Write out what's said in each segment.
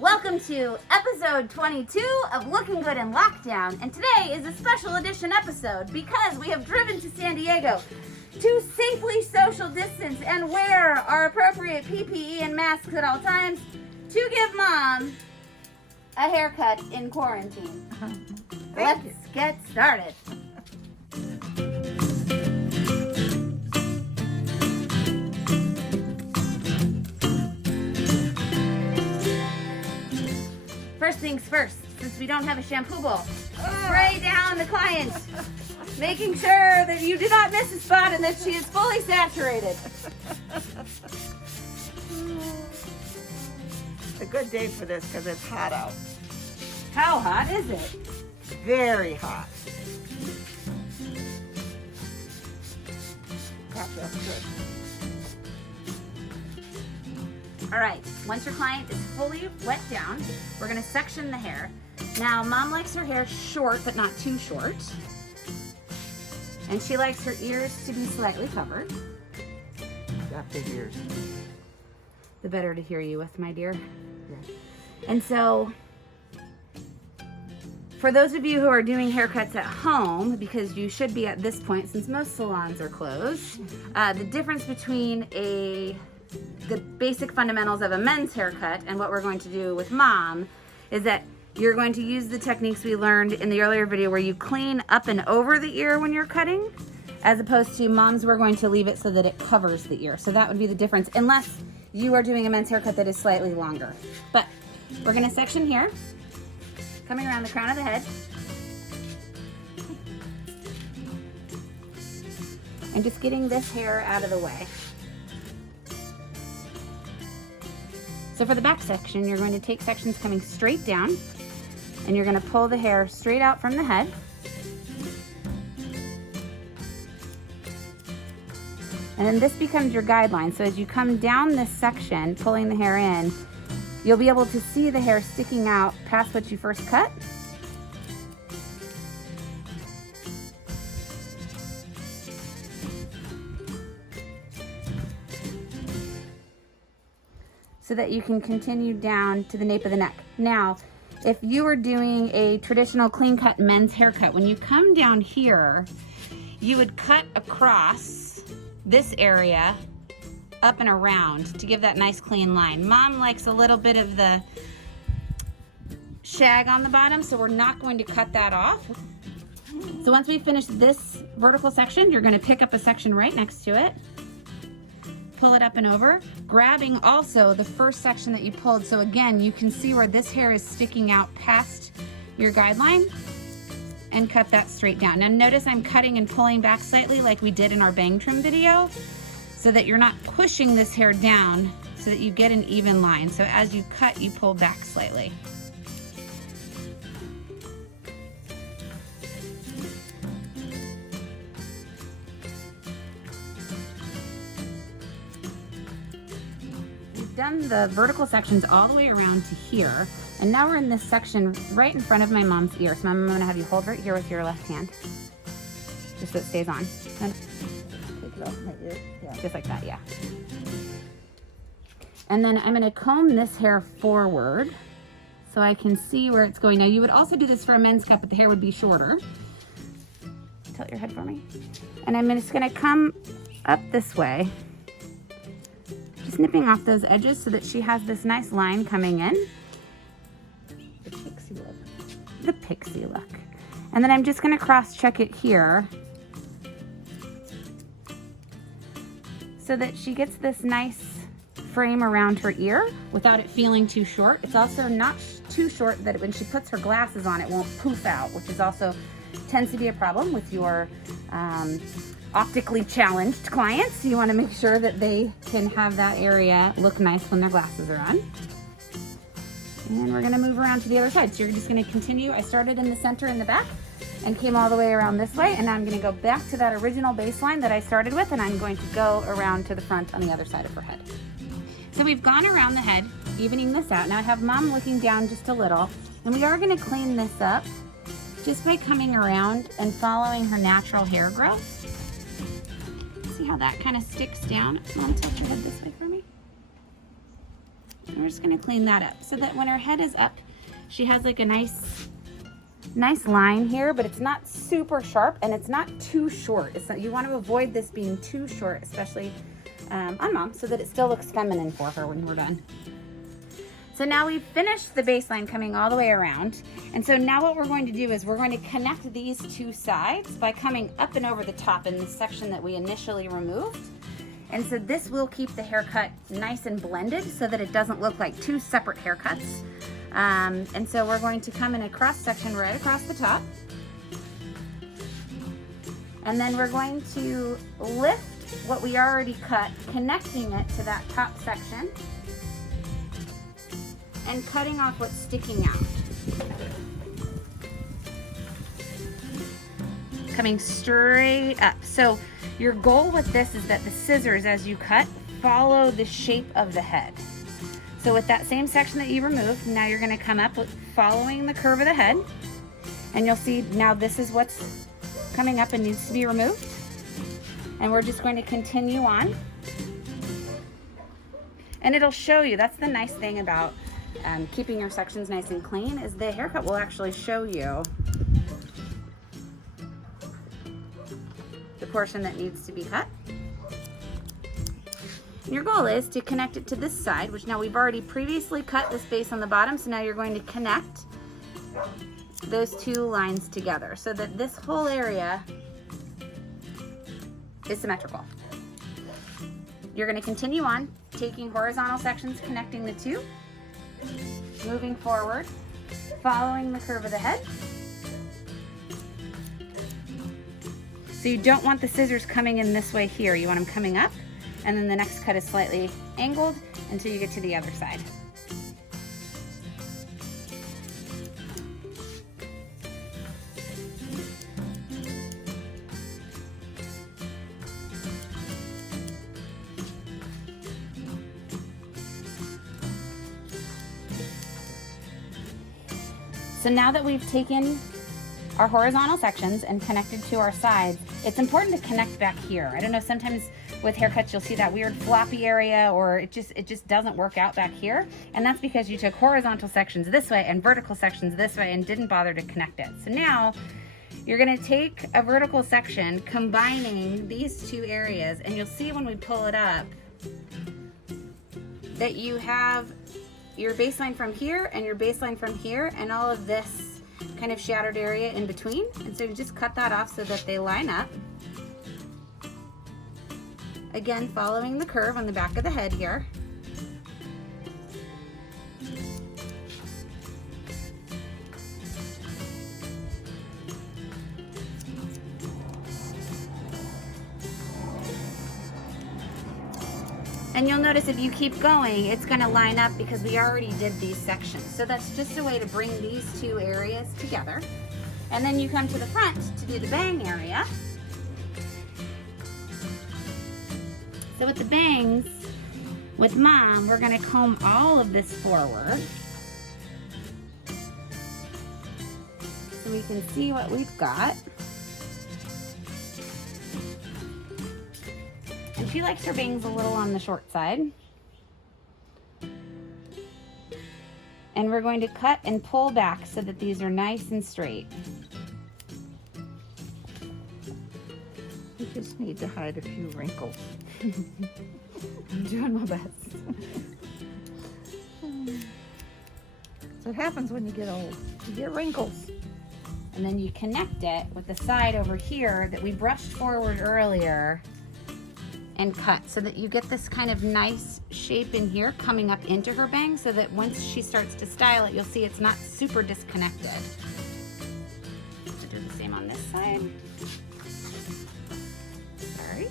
Welcome to episode 22 of Looking Good in Lockdown, and today is a special edition episode because we have driven to San Diego to safely social distance and wear our appropriate PPE and masks at all times to give Mom a haircut in quarantine. Let's get started. First things first, since we don't have a shampoo bowl, spray down the client, making sure that you do not miss a spot and that she is fully saturated. It's a good day for this because it's hot out. How hot is it? Very hot. God, that's good. All right, once your client is fully wet down, we're gonna section the hair. Now, Mom likes her hair short, but not too short. And she likes her ears to be slightly covered. Got big ears. The better to hear you with, my dear. Yeah. And so, for those of you who are doing haircuts at home, because you should be at this point since most salons are closed, the difference between the basic fundamentals of a men's haircut and what we're going to do with Mom is that you're going to use the techniques we learned in the earlier video where you clean up and over the ear when you're cutting, as opposed to Mom's, we're going to leave it so that it covers the ear. So that would be the difference, unless you are doing a men's haircut that is slightly longer. But we're gonna section here, coming around the crown of the head. And just getting this hair out of the way. So for the back section, you're going to take sections coming straight down, and you're going to pull the hair straight out from the head. And then this becomes your guideline. So as you come down this section, pulling the hair in, you'll be able to see the hair sticking out past what you first cut. So that you can continue down to the nape of the neck. Now, if you were doing a traditional clean cut men's haircut, when you come down here, you would cut across this area up and around to give that nice clean line. Mom likes a little bit of the shag on the bottom, so we're not going to cut that off. So once we finish this vertical section, you're going to pick up a section right next to it. Pull it up and over, grabbing also the first section that you pulled. So again, you can see where this hair is sticking out past your guideline, and cut that straight down. Now notice I'm cutting and pulling back slightly like we did in our bang trim video, so that you're not pushing this hair down, so that you get an even line. So as you cut, you pull back slightly. Done the vertical sections all the way around to here, and now we're in this section right in front of my mom's ear. So Mom, I'm going to have you hold right here with your left hand, just so it stays on. And Take it off my ear. Yeah. just like that, yeah. And then I'm going to comb this hair forward so I can see where it's going. Now you would also do this for a men's cut, but the hair would be shorter. Tilt your head for me. And I'm just going to come up this way, just nipping off those edges so that she has this nice line coming in. The pixie look. The pixie look. And then I'm just going to cross check it here so that she gets this nice frame around her ear without it feeling too short. It's also not too short that when she puts her glasses on, it won't poof out, which is also tends to be a problem with your optically challenged clients. You want to make sure that they can have that area look nice when their glasses are on. And we're going to move around to the other side. So you're just going to continue. I started in the center in the back and came all the way around this way, and now I'm going to go back to that original baseline that I started with, and I'm going to go around to the front on the other side of her head. So we've gone around the head, evening this out. Now I have Mom looking down just a little, and we are going to clean this up just by coming around and following her natural hair growth. See how that kind of sticks down? Mom, tilt your head this way for me. And we're just gonna clean that up so that when her head is up, she has like a nice line here, but it's not super sharp and it's not too short. It's not, you want to avoid this being too short, especially on Mom, so that it still looks feminine for her when we're done. So now we've finished the baseline coming all the way around. And so now what we're going to do is we're going to connect these two sides by coming up and over the top in the section that we initially removed. And so this will keep the haircut nice and blended so that it doesn't look like two separate haircuts. And so we're going to come in a cross section right across the top. And then we're going to lift what we already cut, connecting it to that top section and cutting off what's sticking out. Coming straight up. So your goal with this is that the scissors, as you cut, follow the shape of the head. So with that same section that you removed, now you're going to come up with following the curve of the head, and you'll see now this is what's coming up and needs to be removed. And we're just going to continue on. And it'll show you, that's the nice thing about keeping your sections nice and clean, is the haircut will actually show you the portion that needs to be cut. And your goal is to connect it to this side, which now we've already previously cut the space on the bottom, so now you're going to connect those two lines together so that this whole area is symmetrical. You're going to continue on taking horizontal sections, connecting the two, moving forward, following the curve of the head. So you don't want the scissors coming in this way here. You want them coming up, and then the next cut is slightly angled until you get to the other side. So now that we've taken our horizontal sections and connected to our sides, it's important to connect back here. I don't know, sometimes with haircuts you'll see that weird floppy area, or it just doesn't work out back here. And that's because you took horizontal sections this way and vertical sections this way and didn't bother to connect it. So now you're gonna take a vertical section combining these two areas, and you'll see when we pull it up that you have your baseline from here and your baseline from here and all of this kind of shattered area in between. And so you just cut that off so that they line up. Again, following the curve on the back of the head here. And you'll notice if you keep going, it's going to line up because we already did these sections. So that's just a way to bring these two areas together. And then you come to the front to do the bang area. So with the bangs, with Mom, we're going to comb all of this forward so we can see what we've got. And she likes her bangs a little on the short side. And we're going to cut and pull back so that these are nice and straight. You just need to hide a few wrinkles. I'm doing my best. So it happens when you get old. You get wrinkles. And then you connect it with the side over here that we brushed forward earlier and cut so that you get this kind of nice shape in here coming up into her bang, so that once she starts to style it, you'll see it's not super disconnected. So do the same on this side. Sorry.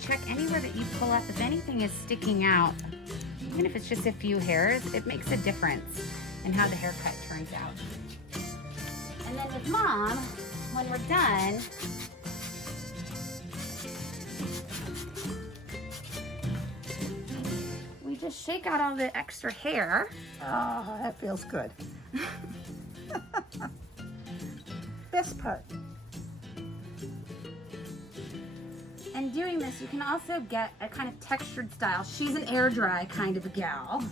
Check anywhere that you pull up. If anything is sticking out, even if it's just a few hairs, it makes a difference in how the haircut turns out. And then with Mom, when we're done, we just shake out all the extra hair. Oh, that feels good. Best part. And doing this, you can also get a kind of textured style. She's an air dry kind of a gal.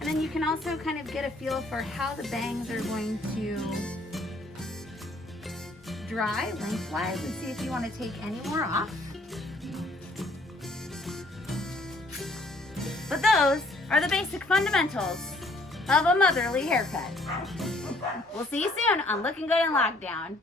And then you can also kind of get a feel for how the bangs are going to dry lengthwise and see if you want to take any more off. But those are the basic fundamentals of a motherly haircut. We'll see you soon on Looking Good in Lockdown.